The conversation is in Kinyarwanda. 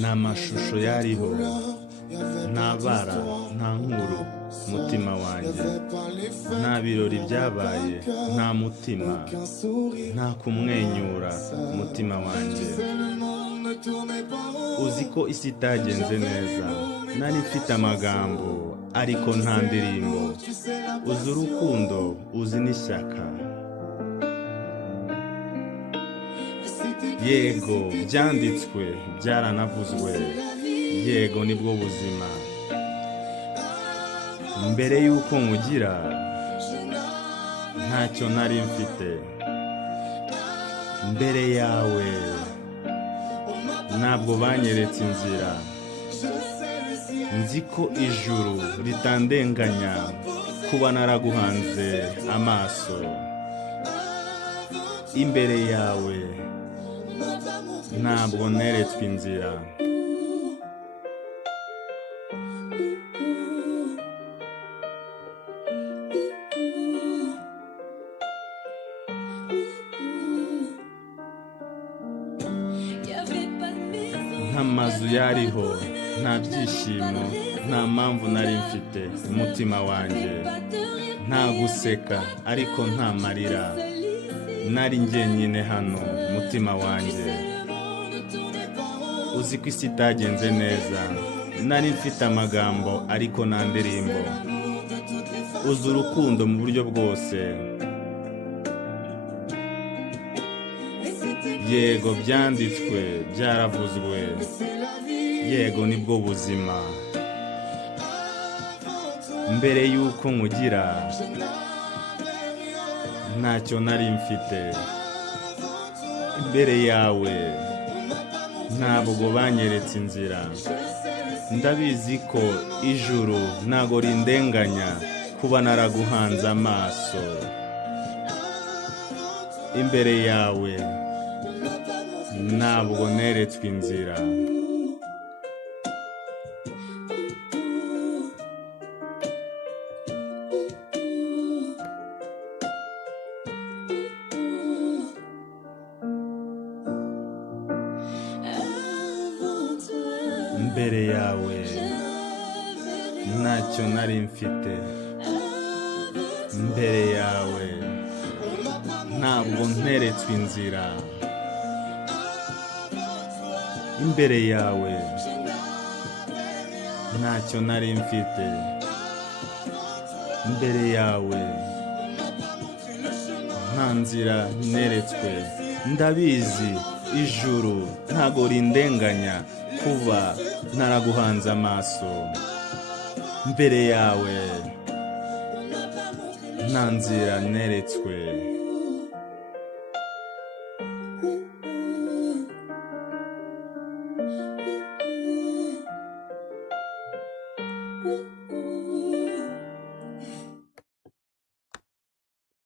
nta mashusho yariho, nta bara, nta nkuru mutima wanjye, nta birori byabaye, nta mutima, nta kumwenyura mutima wanjye. Uzi ko isi itagenze neza, nari mfite amagambo ariko nta ndirimbo. Uzi urukundo, uzi n'ishyaka. Yego byanditswe, byaranavuzwe, yego nibwo buzima. Mbere y'uko nkugira ntacyo nari mfite. Mbere yawe ntabwo banyeretse inzira. Nzi ko ijuru ritandenganya kuba naraguhanze amaso. Imbere yawe ntabwo neretswe inzira. Nta mazu yariho, nta byishimo, nta mpamvu nari mfite umutima wanjye. Nta guseka ariko nta marira. Nari njyenyine hano mutima wanjye. Uzi ko isi itagenze neza, nari mfite amagambo ariko nta ndirimbo. Uzi urukundo mu buryo bwose. Yego byanditswe, byaravuzwe, yego nibwo buzima. Mbere y'uko nkugira ntacyo nari mfite. Imbere yawe ntabwo banyeretse inzira. Ndabizi ko ijuru ntago rindenganya kuba naraguhanze amaso. Imbere yawe ntabwo neretswe inzira. Imbere yawe ntacyo nari mfite. Imbere yawe ntabwo nteretswe inzira. Imbere yawe ntacyo nari mfite. Imbere yawe nta nzira neretswe. Ndabizi ijuru ntago rindenganya kuba naraguhanze amaso. Imbere yawe nta nzira neretswe.